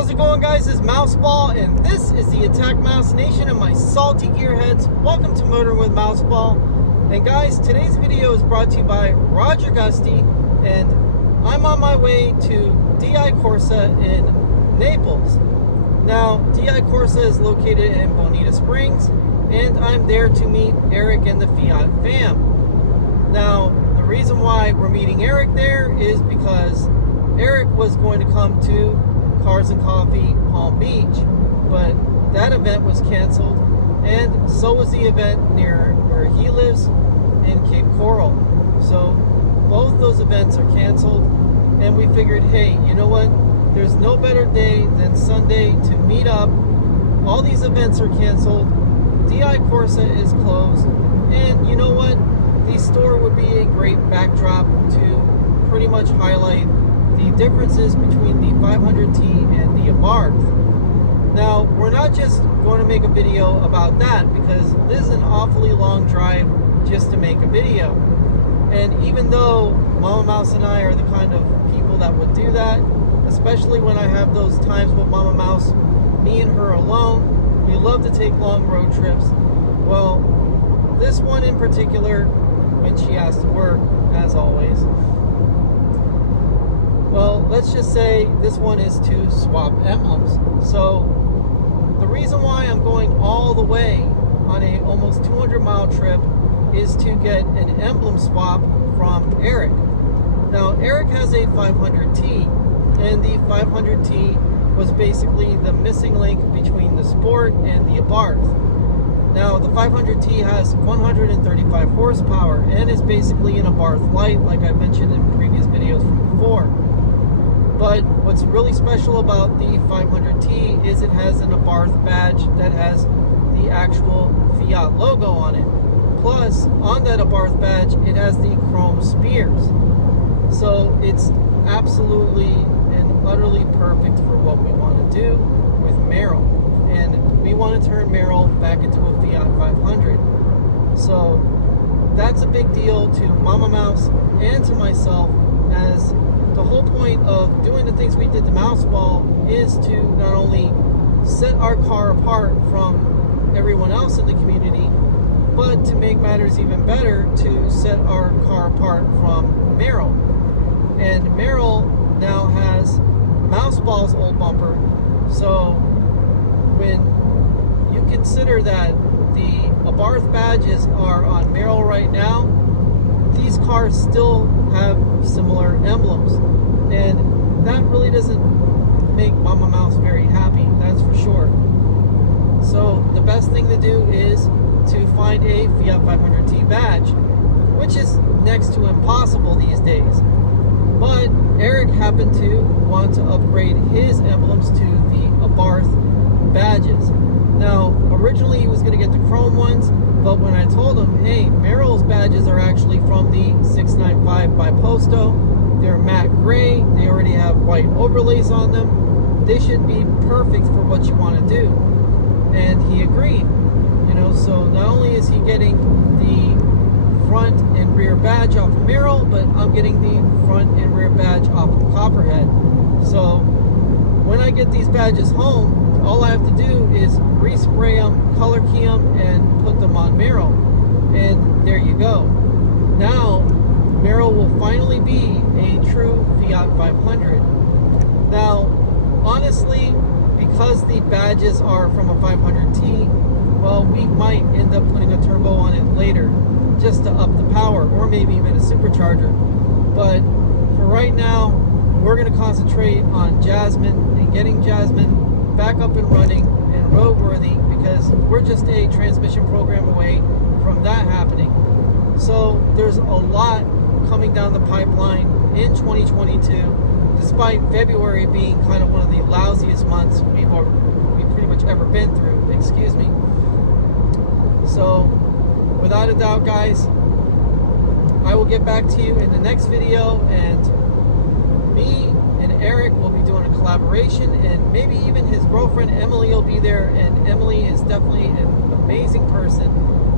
How's it going, guys? It's Mouseball, and this is the AttackMouse Nation and my salty gearheads. Welcome to Motoring with Mouseball. And guys, today's video is brought to you by Roger Gusty, and I'm on my way to dicorse in Naples. Now, dicorse is located in Bonita Springs, and I'm there to meet Eric and the Fiat fam. Now, the reason why we're meeting Eric there is because Eric was going to come to Cars and Coffee Palm Beach, but that event was canceled, and so was the event near where he lives in Cape Coral. So both those events are canceled, and we figured, hey, you know what, there's no better day than Sunday to meet up. All these events are canceled, dicorse is closed, and you know what, the store would be a great backdrop to pretty much highlight the differences between the 500T and the ABARTH. Now, we're not just going to make a video about that, because this is an awfully long drive just to make a video. And even though Mama Mouse and I are the kind of people that would do that, especially when I have those times with Mama Mouse, me and her alone, we love to take long road trips. Well, this one in particular, when she has to work, as always, well, let's just say this one is to swap emblems. So the reason why I'm going all the way on a almost 200-mile trip is to get an emblem swap from Eric. Now, Eric has a 500T, and the 500T was basically the missing link between the Sport and the ABARTH. Now, the 500T has 135 horsepower and is basically an ABARTH light, like I mentioned in previous videos from before. But what's really special about the 500T is it has an ABARTH badge that has the actual Fiat logo on it. Plus, on that ABARTH badge, it has the chrome spears. So it's absolutely and utterly perfect for what we want to do with Merrill. And we want to turn Merrill back into a Fiat 500. So that's a big deal to Mama Mouse and to myself, as the whole point of doing the things we did to Mouseball is to not only set our car apart from everyone else in the community, but to make matters even better, to set our car apart from Merrill. And Merrill now has Mouseball's old bumper. So when you consider that the ABARTH badges are on Merrill right now, these cars still have similar emblems, and that really doesn't make Mama Mouse very happy, that's for sure. So the best thing to do is to find a Fiat 500T badge, which is next to impossible these days. But Eric happened to want to upgrade his emblems to the ABARTH badges. Now, originally he was going to get the chrome ones, but when I told him, hey, Merrill's badges are actually from the 695 by Posto, they're matte gray, they already have white overlays on them, they should be perfect for what you want to do. And he agreed. You know, so not only is he getting the front and rear badge off of Merrill, but I'm getting the front and rear badge off of Copperhead. So when I get these badges home, all I have to do is respray them, color key them, and put them on Merrill. And there you go. Now, Merrill will finally be a true Fiat 500. Now, honestly, because the badges are from a 500T, well, we might end up putting a turbo on it later, just to up the power, or maybe even a supercharger. But for right now, we're going to concentrate on Jasmine and getting Jasmine back up and running and roadworthy, because we're just a transmission program away from that happening. So there's a lot coming down the pipeline in 2022, despite February being kind of one of the lousiest months we've pretty much ever been through, excuse me. So without a doubt, guys, I will get back to you in the next video, and me and Eric will be doing a collaboration, and maybe even his girlfriend Emily will be there. And Emily is definitely an amazing person.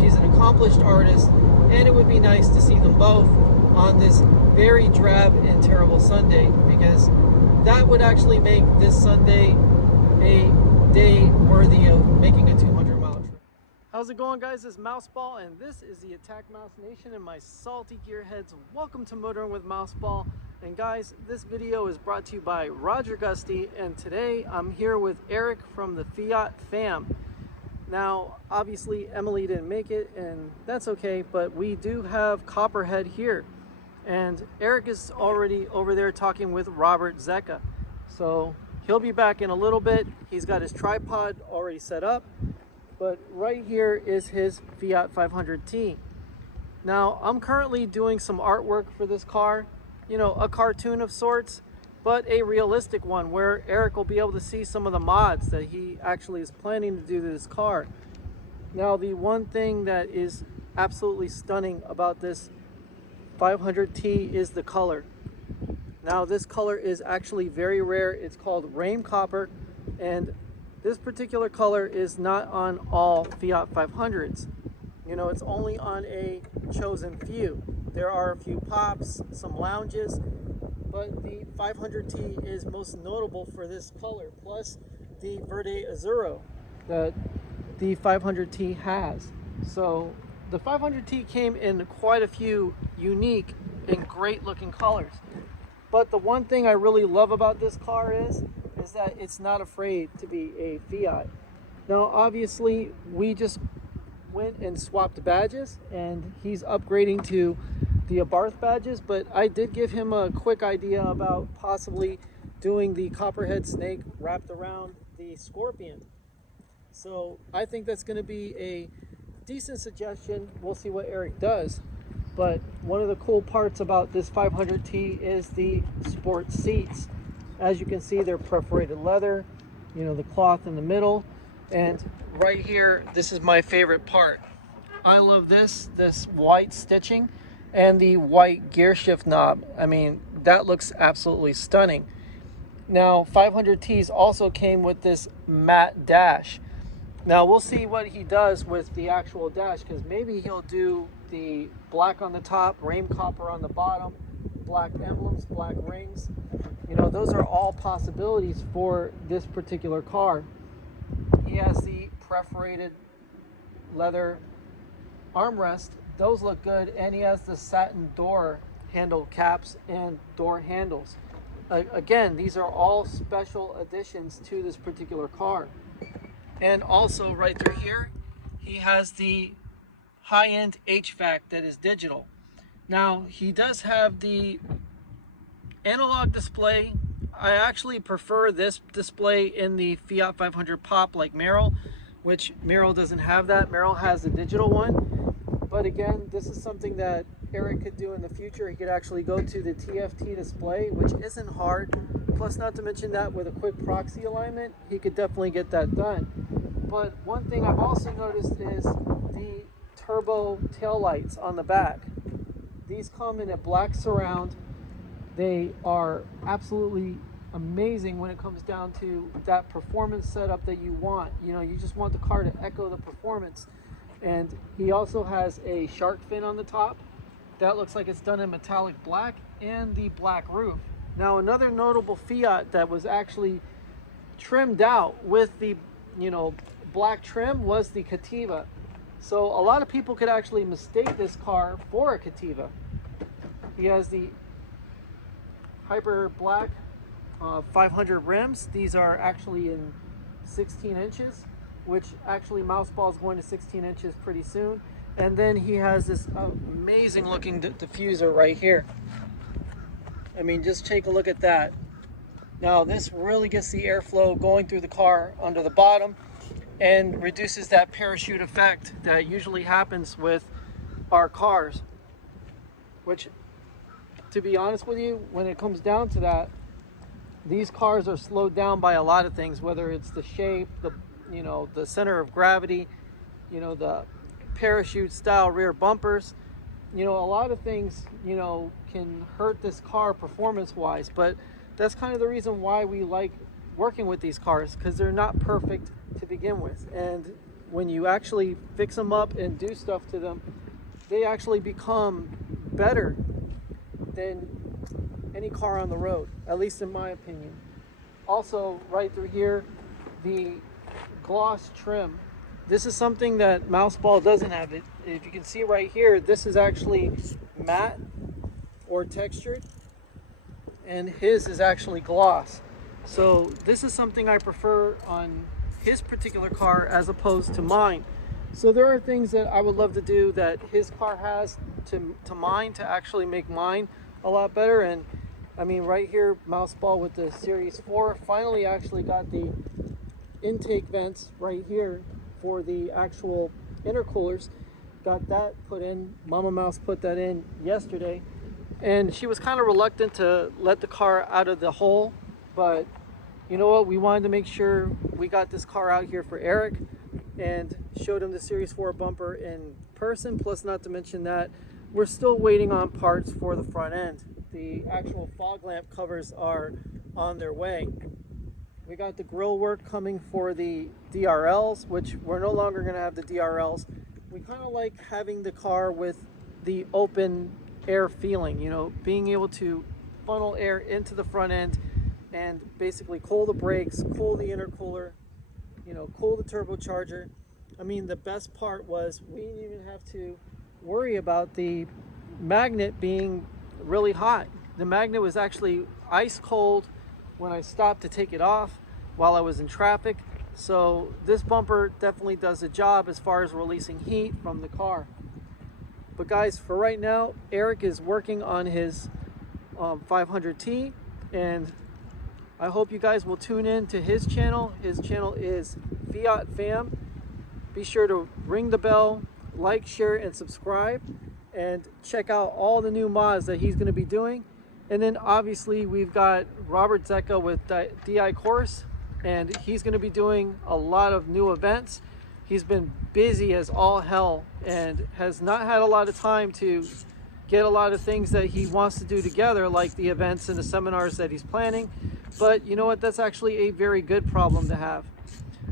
She's an accomplished artist, and it would be nice to see them both on this very drab and terrible Sunday, because that would actually make this Sunday a day worthy of making a 200-mile trip. How's it going, guys? This is Mouseball, and this is the AttackMouse Nation and my salty gearheads. Welcome to Motoring with Mouseball. And guys, this video is brought to you by Roger Gusty, and today I'm here with Eric from the Fiat fam. Now, obviously Emily didn't make it, and that's okay, but we do have Copperhead here. And Eric is already over there talking with Robert Zecca. So he'll be back in a little bit. He's got his tripod already set up, but right here is his Fiat 500T. Now, I'm currently doing some artwork for this car, you know, a cartoon of sorts, but a realistic one where Eric will be able to see some of the mods that he actually is planning to do to this car. Now, the one thing that is absolutely stunning about this 500T is the color. Now, this color is actually very rare. It's called Rame copper, and this particular color is not on all Fiat 500s. You know, it's only on a chosen few. There are a few pops, some lounges, but the 500T is most notable for this color, plus the Verde Azzurro that the 500T has. So the 500T came in quite a few unique and great looking colors. But the one thing I really love about this car is that it's not afraid to be a Fiat. Now, obviously, we just went and swapped badges, and he's upgrading to the ABARTH badges, but I did give him a quick idea about possibly doing the Copperhead snake wrapped around the Scorpion. So I think that's going to be a decent suggestion. We'll see what Eric does. But one of the cool parts about this 500T is the sport seats. As you can see, they're perforated leather, you know, the cloth in the middle. And right here, this is my favorite part. I love this white stitching and the white gear shift knob. I mean, that looks absolutely stunning. Now, 500Ts also came with this matte dash. Now, we'll see what he does with the actual dash, because maybe he'll do the black on the top, Rame copper on the bottom, black emblems, black rings. You know, those are all possibilities for this particular car. He has the perforated leather armrest. Those look good, and he has the satin door handle caps and door handles. Again, these are all special additions to this particular car. And also right through here, he has the high-end HVAC that is digital. Now, he does have the analog display. I actually prefer this display in the Fiat 500 Pop like Merrill, which Merrill doesn't have that. Merrill has the digital one. But again, this is something that Eric could do in the future. He could actually go to the TFT display, which isn't hard. Plus, not to mention that with a quick proxy alignment, he could definitely get that done. But one thing I've also noticed is the turbo taillights on the back. These come in a black surround. They are absolutely amazing when it comes down to that performance setup that you want. You know, you just want the car to echo the performance. And he also has a shark fin on the top. That looks like it's done in metallic black, and the black roof. Now, another notable Fiat that was actually trimmed out with the, you know, black trim was the Cattiva. So a lot of people could actually mistake this car for a Cattiva. He has the hyper black 500 rims. These are actually in 16 inches, which actually Mouseball is going to 16 inches pretty soon. And then he has this amazing looking diffuser right here. I mean, just take a look at that. Now, this really gets the airflow going through the car under the bottom and reduces that parachute effect that usually happens with our cars. Which, to be honest with you, when it comes down to that, these cars are slowed down by a lot of things, whether it's the shape, the center of gravity, the parachute style rear bumpers. A lot of things, can hurt this car performance wise, but that's kind of the reason why we like working with these cars, because they're not perfect to begin with. And when you actually fix them up and do stuff to them, they actually become better than any car on the road, at least in my opinion. also right through here, the gloss trim. This is something that Mouseball doesn't have. It, if you can see right here, this is actually matte or textured, and his is actually gloss. So this is something I prefer on his particular car as opposed to mine. So there are things that I would love to do that his car has to mine to actually make mine a lot better. And I mean, right here, Mouseball with the Series 4 finally actually got the intake vents right here for the actual intercoolers. Got that put in. Mama Mouse put that in yesterday, and she was kind of reluctant to let the car out of the hole, but you know what, we wanted to make sure we got this car out here for Eric and showed him the Series 4 bumper in person. Plus, not to mention that we're still waiting on parts for the front end. The actual fog lamp covers are on their way. We got the grill work coming for the DRLs, which we're no longer going to have the DRLs. We kind of like having the car with the open air feeling, you know, being able to funnel air into the front end and basically cool the brakes, cool the intercooler, you know, cool the turbocharger. I mean, the best part was we didn't even have to worry about the magnet being really hot. The magnet was actually ice cold when I stopped to take it off while I was in traffic. So this bumper definitely does a job as far as releasing heat from the car. But guys, for right now, Eric is working on his 500T, and I hope you guys will tune in to his channel. His channel is Fiat Fam. Be sure to ring the bell, like, share, and subscribe, and check out all the new mods that he's going to be doing. And then obviously we've got Robert Zecca with dicorse, and he's going to be doing a lot of new events. He's been busy as all hell and has not had a lot of time to get a lot of things that he wants to do together, like the events and the seminars that he's planning. But you know what, that's actually a very good problem to have.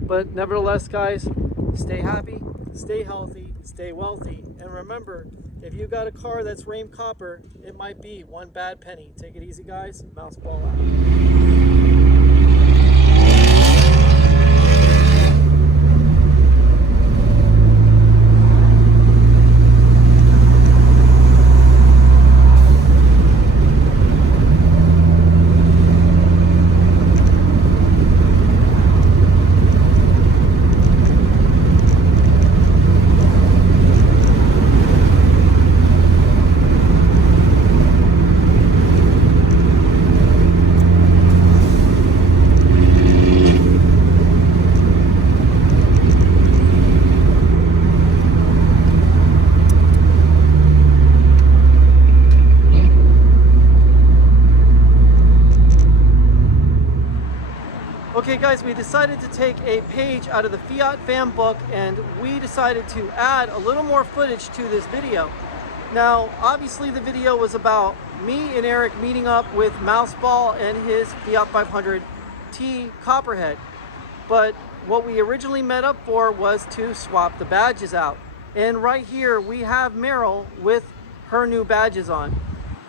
But nevertheless, guys, stay happy, stay healthy, stay wealthy, and remember, if you got a car that's Rame copper, it might be one bad penny. Take it easy, guys. Mouseball out. Okay guys, we decided to take a page out of the Fiat Fam book, and we decided to add a little more footage to this video. Now, obviously the video was about me and Eric meeting up with Mouseball and his Fiat 500T Copperhead. But what we originally met up for was to swap the badges out. And right here we have Meryl with her new badges on.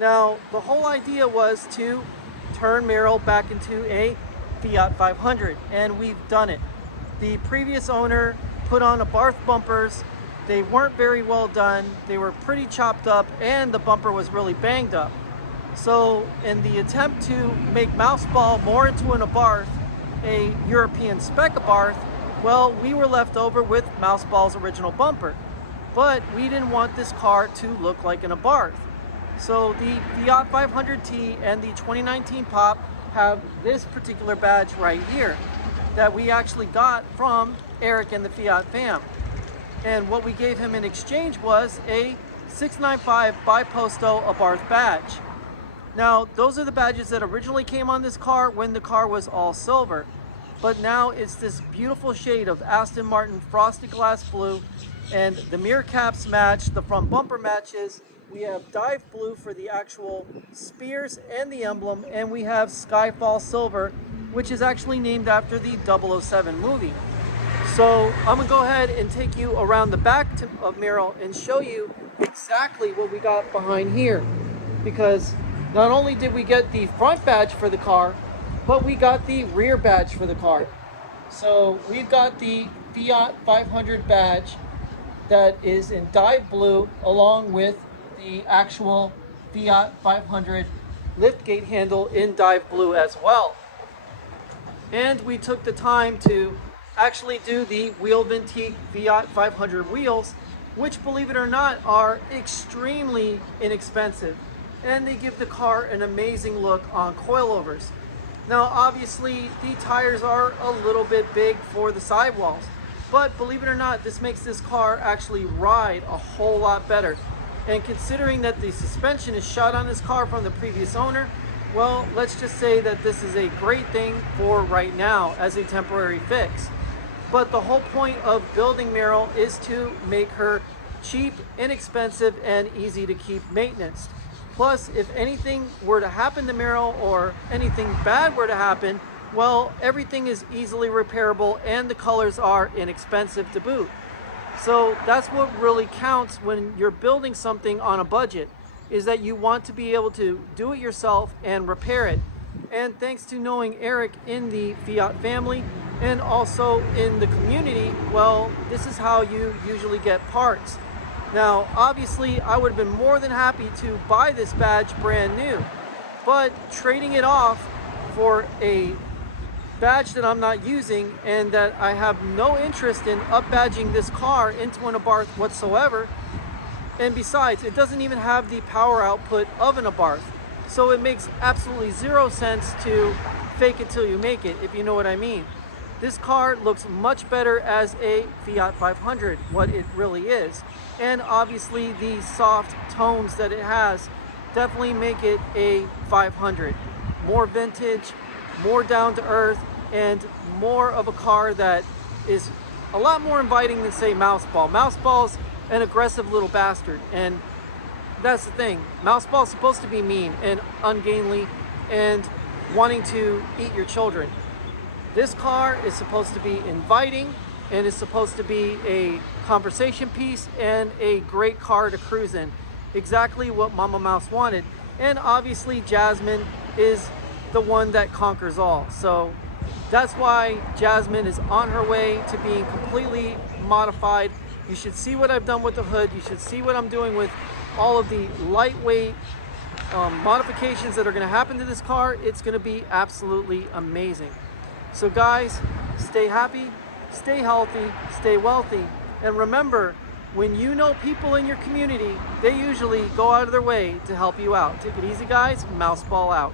Now, the whole idea was to turn Meryl back into a Fiat 500, and we've done it. The previous owner put on ABARTH bumpers. They weren't very well done. They were pretty chopped up, and the bumper was really banged up. So in the attempt to make Mouseball more into an ABARTH, a European spec ABARTH, well, we were left over with Mouseball's original bumper. But we didn't want this car to look like an ABARTH. So the Fiat 500T and the 2019 Pop have this particular badge right here that we actually got from Eric and the Fiat Fam. And what we gave him in exchange was a 695 Biposto ABARTH badge. Now, those are the badges that originally came on this car when the car was all silver. But now it's this beautiful shade of Aston Martin frosted glass blue, and the mirror caps match, the front bumper matches. We have dive blue for the actual spears and the emblem, and we have Skyfall Silver, which is actually named after the 007 movie. So I'm gonna go ahead and take you around the back of Meryl and show you exactly what we got behind here. Because not only did we get the front badge for the car, but we got the rear badge for the car. So we've got the Fiat 500 badge that is in dive blue, along with the actual Fiat 500 liftgate handle in dive blue as well. And we took the time to actually do the Wheel Vintique Fiat 500 wheels, which, believe it or not, are extremely inexpensive, and they give the car an amazing look on coilovers. Now obviously the tires are a little bit big for the sidewalls, but believe it or not, this makes this car actually ride a whole lot better. And considering that the suspension is shot on this car from the previous owner, well, let's just say that this is a great thing for right now as a temporary fix. But the whole point of building Meryl is to make her cheap, inexpensive, and easy to keep maintenance. Plus, if anything were to happen to Meryl, or anything bad were to happen, well, everything is easily repairable and the colors are inexpensive to boot. So that's what really counts when you're building something on a budget, is that you want to be able to do it yourself and repair it. And thanks to knowing Eric in the Fiat family and also in the community, well, this is how you usually get parts. Now, obviously, I would have been more than happy to buy this badge brand new, but trading it off for a badge that I'm not using and that I have no interest in up-badging this car into an ABARTH whatsoever, and besides, it doesn't even have the power output of an ABARTH, so it makes absolutely zero sense to fake it till you make it, if you know what I mean. This car looks much better as a Fiat 500, what it really is. And obviously the soft tones that it has definitely make it a 500. More vintage, more down to earth, and more of a car that is a lot more inviting than, say, Mouseball. Mouseball's an aggressive little bastard, and that's the thing. Mouseball's supposed to be mean and ungainly and wanting to eat your children. This car is supposed to be inviting and is supposed to be a conversation piece and a great car to cruise in. Exactly what Mama Mouse wanted. And obviously Jasmine is the one that conquers all. So that's why Jasmine is on her way to being completely modified. You should see what I've done with the hood. You should see what I'm doing with all of the lightweight modifications that are going to happen to this car. It's going to be absolutely amazing. So guys, stay happy, stay healthy, stay wealthy, and remember, when you know people in your community, they usually go out of their way to help you out. Take it easy, guys. Mouseball out.